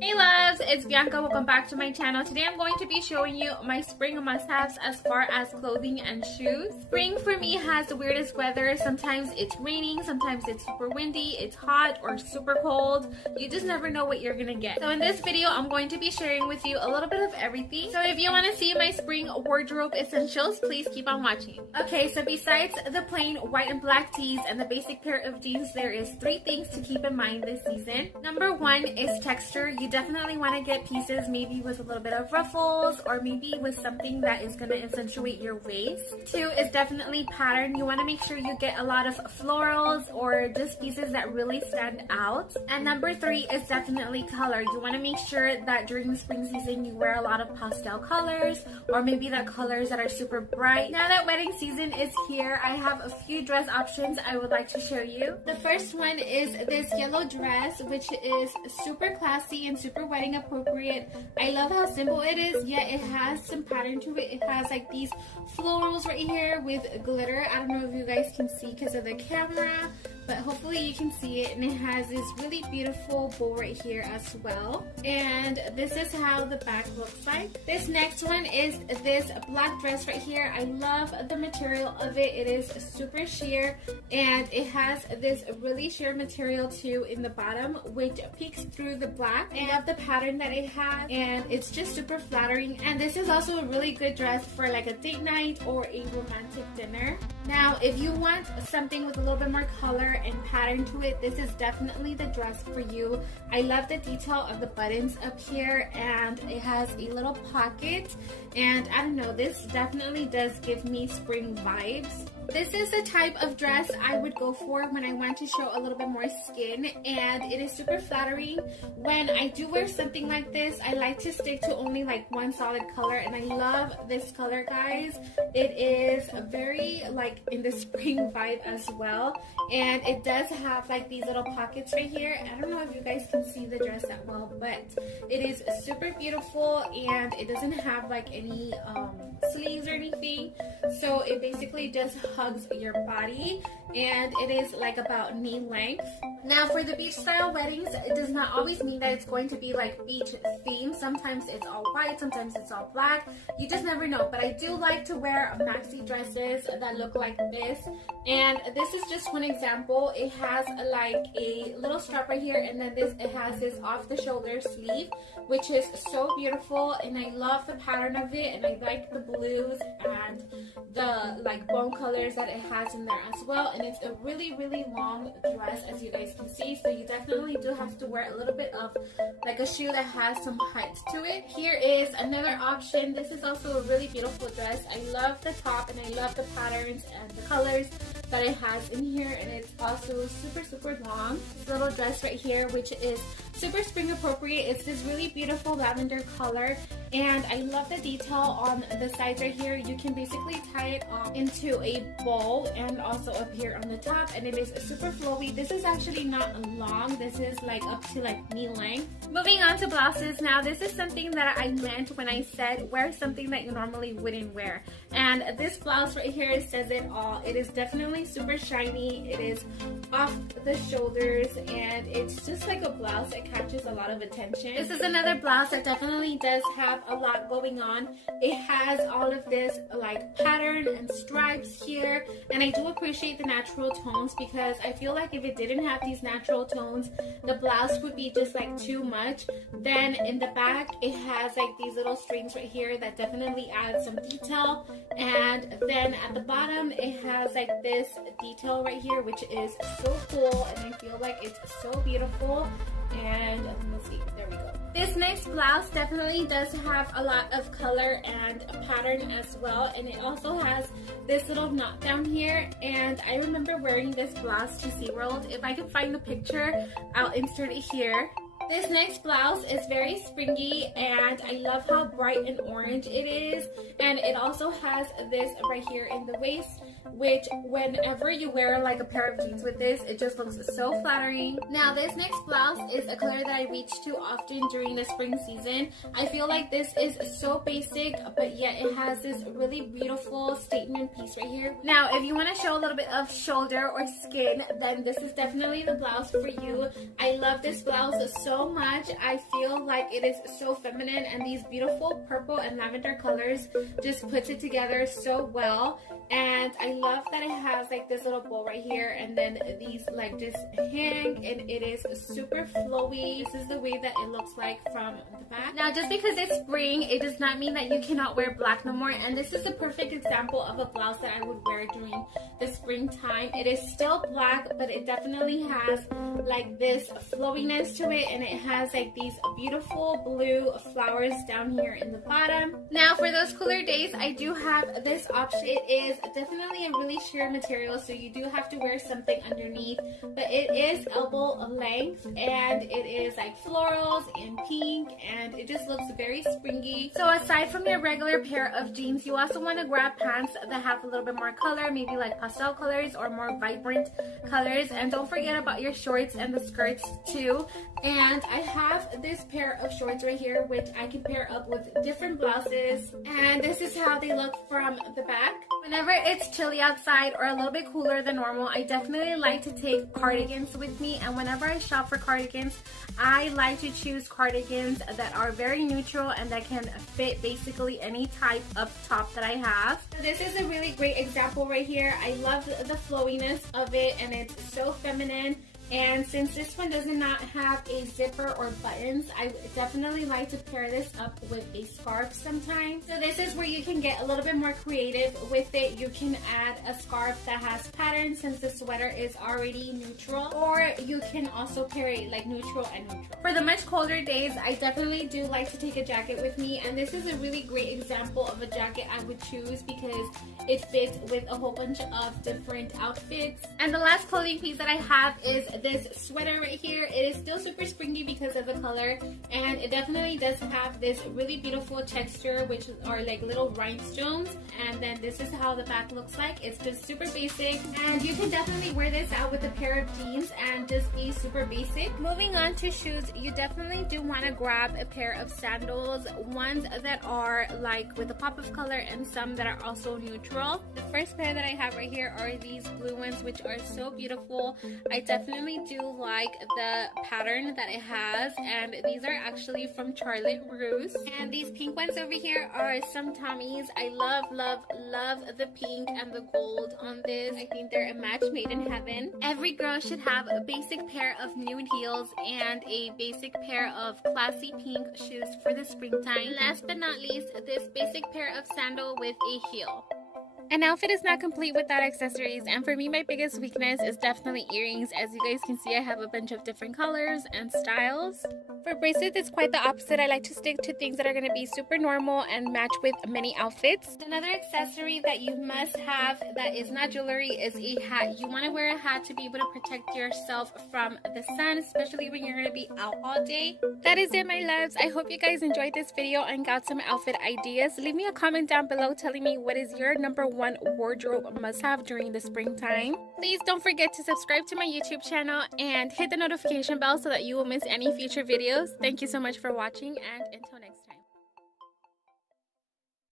Hey loves, it's Bianca. Welcome back to my channel. Today I'm going to be showing you my spring must-haves as far as clothing and shoes. Spring for me has the weirdest weather. Sometimes it's raining, sometimes it's super windy, it's hot or super cold. You just never know what you're gonna get. So in this video, I'm going to be sharing with you a little bit of everything. So if you want to see my spring wardrobe essentials, please keep on watching. Okay, so besides the plain white and black tees and the basic pair of jeans, there is 3 things to keep in mind this season. Number 1 is texture. You definitely want to get pieces maybe with a little bit of ruffles or maybe with something that is going to accentuate your waist. 2 is definitely pattern. You want to make sure you get a lot of florals or just pieces that really stand out. And number 3 is definitely color. You want to make sure that during the spring season you wear a lot of pastel colors or maybe the colors that are super bright. Now that wedding season is here, I have a few dress options I would like to show you. The first one is this yellow dress, which is super classy and super wedding appropriate. I love how simple it is, yet it has some pattern to it. It has like these florals right here with glitter. I don't know if you guys can see because of the camera, but hopefully you can see it. And it has this really beautiful bow right here as well. And this is how the back looks like. This next one is this black dress right here. I love the material of it. It is super sheer and it has this really sheer material too in the bottom, which peeks through the black. I love the pattern that it has and it's just super flattering. And this is also a really good dress for like a date night or a romantic dinner. Now, if you want something with a little bit more color and pattern to it, this is definitely the dress for you. I love the detail of the buttons up here and it has a little pocket, and I don't know, this definitely does give me spring vibes. This is the type of dress I would go for when I want to show a little bit more skin, and it is super flattering. When I do wear something like this, I like to stick to only like one solid color, and I love this color, guys. It is very like in the spring vibe as well, and it does have like these little pockets right here. I don't know if you guys can see the dress that well, but it is super beautiful and it doesn't have like any sleeves or anything, so it basically just hugs your body, and it is like about knee length. Now for the beach style weddings, it does not always mean that it's going to be like beach themed. Sometimes it's all white, sometimes it's all black. You just never know, but I do like to wear maxi dresses that look like this, and this is just one example. It has like a little strap right here, and then it has this off the shoulder sleeve, which is so beautiful, and I love the pattern of it, and I like the blues and the like bone colors that it has in there as well. And it's a really long dress, as you guys can see, so you definitely do have to wear a little bit of like a shoe that has some height to it. Here is another option. This is also a really beautiful dress. I love the top and I love the patterns and the colors that it has in here, and it's also super long. This little dress right here, which is super spring appropriate. It's this really beautiful lavender color, and I love the detail on the sides right here. You can basically tie it off into a bow and also up here on the top, and it is super flowy. This is actually not long. This is like up to like knee length. Moving on to blouses. Now this is something that I meant when I said wear something that you normally wouldn't wear, and this blouse right here says it all. It is definitely super shiny. It is off the shoulders and it's just like a blouse that catches a lot of attention. This is another blouse that definitely does have a lot going on. It has all of this like pattern and stripes here, and I do appreciate the natural tones because I feel like if it didn't have these natural tones, the blouse would be just like too much. Then in the back it has like these little strings right here that definitely add some detail, and then at the bottom it has like this detail right here, which is so cool, and I feel like it's so beautiful. And let's see, there we go. This next blouse definitely does have a lot of color and pattern as well, and it also has this little knot down here, and I remember wearing this blouse to SeaWorld. If I can find the picture, I'll insert it here. This next blouse is very springy, and I love how bright and orange it is, and it also has this right here in the waist. which whenever you wear like a pair of jeans with this, it just looks so flattering. Now this next blouse is a color that I reach to often during the spring season. I feel like this is so basic, but yet it has this really beautiful statement piece right here. Now if you want to show a little bit of shoulder or skin, then this is definitely the blouse for you. I love this blouse so much. I feel like it is so feminine, and these beautiful purple and lavender colors just puts it together so well. And I love that it has like this little bow right here, and then these like just hang, and it is super flowy. This is the way that it looks like from the back. Now just because it's spring, it does not mean that you cannot wear black no more, and this is a perfect example of a blouse that I would wear during the springtime. It is still black, but it definitely has like this flowiness to it, and it has like these beautiful blue flowers down here in the bottom. Now for those cooler days, I do have this option. It is definitely a really sheer material, so you do have to wear something underneath, but it is elbow length, and it is like florals and pink, and it just looks very springy. So aside from your regular pair of jeans, you also want to grab pants that have a little bit more color, maybe like pastel colors or more vibrant colors. And don't forget about your shorts and the skirts too. And I have this pair of shorts right here, which I can pair up with different blouses, and this is how they look from the back. Whenever it's chilly outside or a little bit cooler than normal, I definitely like to take cardigans with me, and whenever I shop for cardigans, I like to choose cardigans that are very neutral and that can fit basically any type of top that I have. So this is a really great example right here. I love the flowiness of it, and it's so feminine. And since this one does not have a zipper or buttons, I definitely like to pair this up with a scarf sometimes. So this is where you can get a little bit more creative with it. You can add a scarf that has patterns since the sweater is already neutral, or you can also pair it like neutral and neutral. For the much colder days, I definitely do like to take a jacket with me, and this is a really great example of a jacket I would choose because it fits with a whole bunch of different outfits. And the last clothing piece that I have is this sweater right here. It is still super springy because of the color, and it definitely does have this really beautiful texture, which are like little rhinestones. And then this is how the back looks like. It's just super basic, and you can definitely wear this out with a pair of jeans and just be super basic. Moving on to shoes, you definitely do want to grab a pair of sandals, ones that are like with a pop of color and some that are also neutral. The first pair that I have right here are these blue ones, which are so beautiful. I definitely do like the pattern that it has, and these are actually from Charlotte Russe. And these pink ones over here are some Tommies. I love the pink and the gold on this. I think they're a match made in heaven. Every girl should have a basic pair of nude heels and a basic pair of classy pink shoes for the springtime. Last but not least, this basic pair of sandal with a heel. An outfit is not complete without accessories, and for me, my biggest weakness is definitely earrings. As you guys can see, I have a bunch of different colors and styles. For bracelets, it's quite the opposite. I like to stick to things that are going to be super normal and match with many outfits. Another accessory that you must have that is not jewelry is a hat. You want to wear a hat to be able to protect yourself from the sun, especially when you're going to be out all day. That is it, my loves. I hope you guys enjoyed this video and got some outfit ideas. Leave me a comment down below telling me what is your number one wardrobe must-have during the springtime. Please don't forget to subscribe to my YouTube channel and hit the notification bell so that you will miss any future videos. Thank you so much for watching, and until next time.